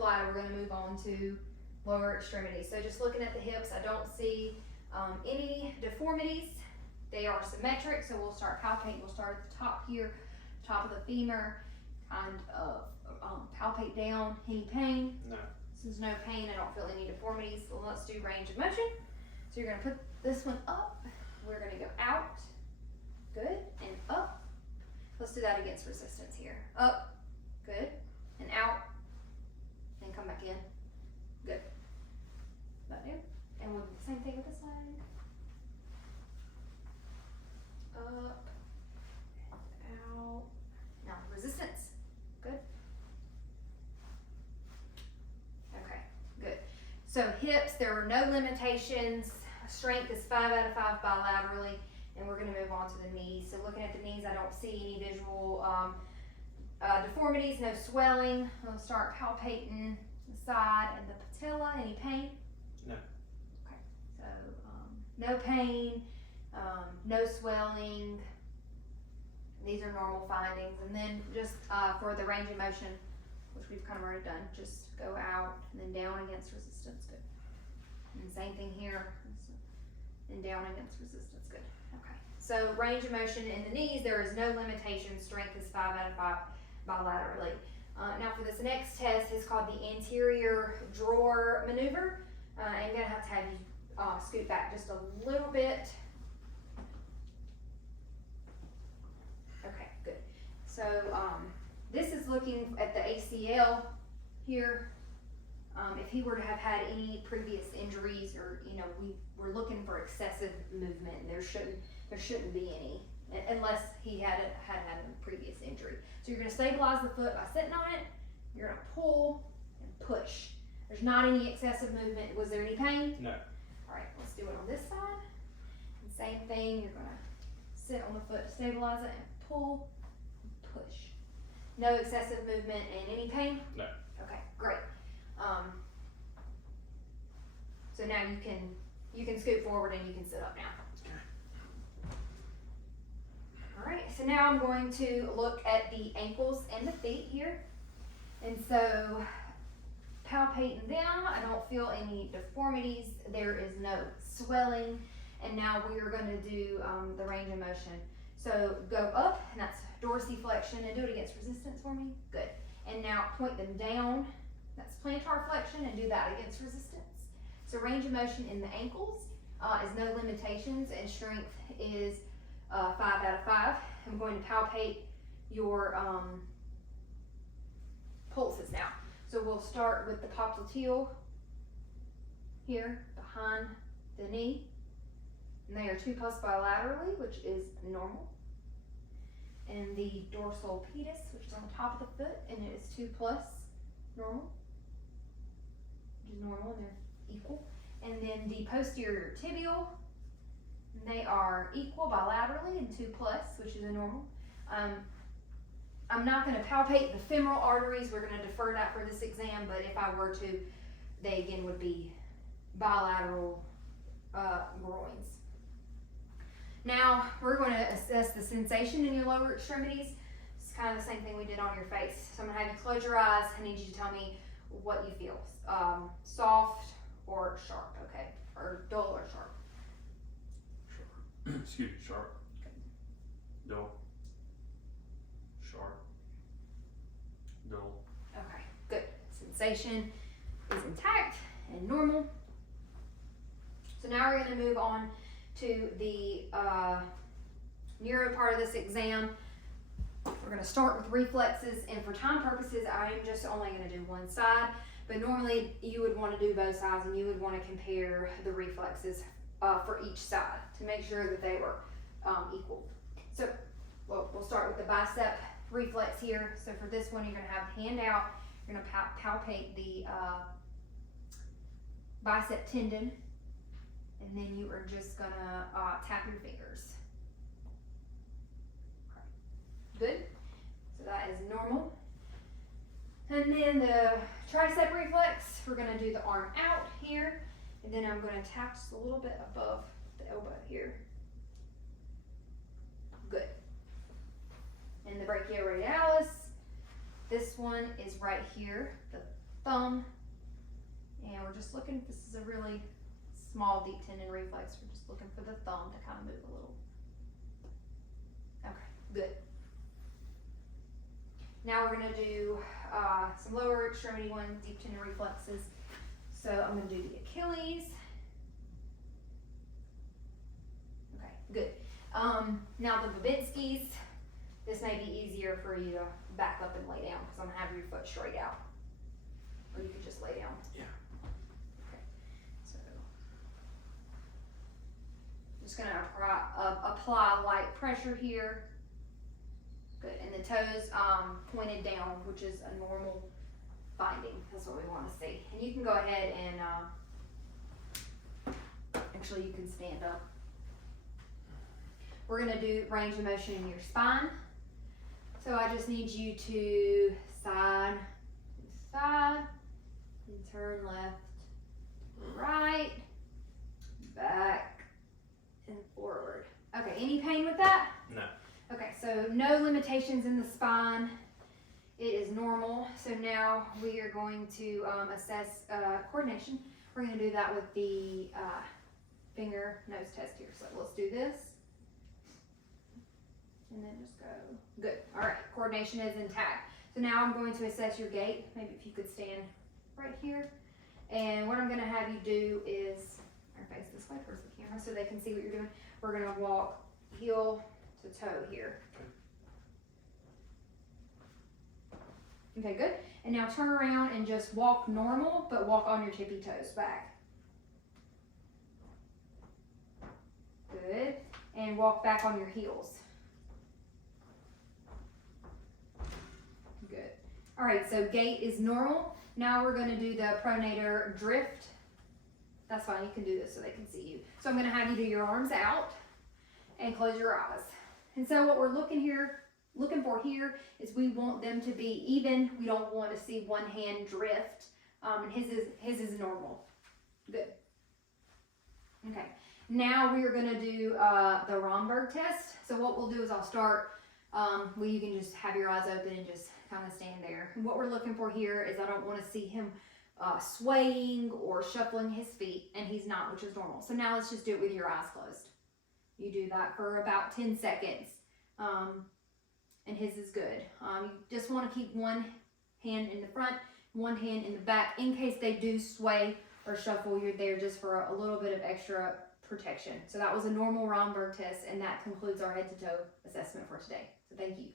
bladder, we're gonna move on to lower extremities. So just looking at the hips, I don't see any deformities. They are symmetric, so we'll start palpating. We'll start at the top here, top of the femur, kind of palpate down. Any pain? No. Since no pain, I don't feel any deformities. So let's do range of motion. So you're gonna put this one up. We're gonna go out. Good, and up. Let's do that against resistance here. Up, good, and out, and come back in. Good. That do. And we'll do the same thing with this side. Up, out. Now resistance. Good. Okay, good. So hips, there are no limitations. Strength is 5 out of 5 bilaterally. And we're going to move on to the knees. So looking at the knees, I don't see any visual deformities, no swelling. We'll start palpating the side and the patella. Any pain? No. Okay, so no pain, no swelling. These are normal findings. And then just for the range of motion, which we've kind of already done, just go out and then down against resistance. Good. And same thing here, and down against resistance. Good. Okay. So range of motion in the knees, there is no limitation. Strength is 5 out of 5 bilaterally. Now for this next test, it's called the anterior drawer maneuver. I'm gonna have you scoot back just a little bit. Okay, good. So this is looking at the ACL here. If he were to have had any previous injuries, or we're looking for excessive movement, there shouldn't be any, unless he had a previous injury. So you're going to stabilize the foot by sitting on it. You're going to pull and push. There's not any excessive movement. Was there any pain? No. All right, let's do it on this side. And same thing. You're going to sit on the foot to stabilize it and pull and push. No excessive movement and any pain? No. Okay, great. So now you can scoot forward and you can sit up now. Okay. All right, so now I'm going to look at the ankles and the feet here. And so palpating them, I don't feel any deformities. There is no swelling. And now we are going to do the range of motion. So go up, and that's dorsiflexion, and do it against resistance for me. Good. And now point them down. That's plantar flexion, and do that against resistance. So range of motion in the ankles is no limitations, and strength is 5 out of 5. I'm going to palpate your pulses now. So we'll start with the popliteal here behind the knee. And they are 2+ bilaterally, which is normal. And the dorsal pedis, which is on the top of the foot, and it is 2+ normal. Which is normal, and they're equal. And then the posterior tibial, and they are equal bilaterally and 2+, which is a normal. I'm not going to palpate the femoral arteries. We're going to defer that for this exam, but if I were to, they again would be bilateral groins. Now we're going to assess the sensation in your lower extremities. It's kind of the same thing we did on your face. So I'm going to have you close your eyes. I need you to tell me what you feel. Soft or sharp, okay? Or dull or sharp? Sharp. Excuse me, sharp. Okay. Dull. Sharp. Dull. Okay, good. Sensation is intact and normal. So now we're going to move on to the neuro part of this exam. We're going to start with reflexes, and for time purposes, I am just only going to do one side, but normally you would want to do both sides, and you would want to compare the reflexes for each side to make sure that they were equal. So we'll start with the bicep reflex here. So for this one, you're going to have the hand out. You're going to palpate the bicep tendon, and then you are just going to tap your fingers. Good. So that is normal. And then the tricep reflex, we're going to do the arm out here, and then I'm going to tap just a little bit above the elbow here. Good. And the brachioradialis, this one is right here, the thumb. And we're just looking, this is a really small deep tendon reflex. We're just looking for the thumb to kind of move a little. Okay, good. Now we're gonna do some lower extremity ones, deep tendon reflexes. So I'm gonna do the Achilles. Okay, good. Now the Babinskis, this may be easier for you to back up and lay down because I'm gonna have your foot straight out. Or you could just lay down. Yeah. Okay, so just gonna apply light pressure here. Good, and the toes pointed down, which is a normal finding. That's what we want to see. And you can go ahead and actually you can stand up. We're gonna do range of motion in your spine. So I just need you to side to side and turn left, right, back, and forward. Okay, any pain with that? No. Okay, so no limitations in the spine. It is normal. So now we are going to assess coordination. We're going to do that with the finger nose test here. So let's do this. And then just go. Good. All right, coordination is intact. So now I'm going to assess your gait. Maybe if you could stand right here. And what I'm going to have you do is, face this way towards the camera so they can see what you're doing. We're going to walk heel to toe here. Okay, good. And now turn around and just walk normal, but walk on your tippy toes back. Good. And walk back on your heels. Good. All right, so gait is normal. Now we're going to do the pronator drift. That's fine, you can do this so they can see you. So I'm going to have you do your arms out and close your eyes. And so what we're looking for here is we want them to be even. We don't want to see one hand drift. And his is normal. Good. Okay. Now we are going to do the Romberg test. So what we'll do is I'll start. Well, you can just have your eyes open and just kind of stand there. And what we're looking for here is I don't want to see him swaying or shuffling his feet, and he's not, which is normal. So now let's just do it with your eyes closed. You do that for about 10 seconds. And his is good. You just want to keep one hand in the front, one hand in the back. In case they do sway or shuffle, you're there just for a little bit of extra protection. So that was a normal Romberg test, and that concludes our head to toe assessment for today. So thank you.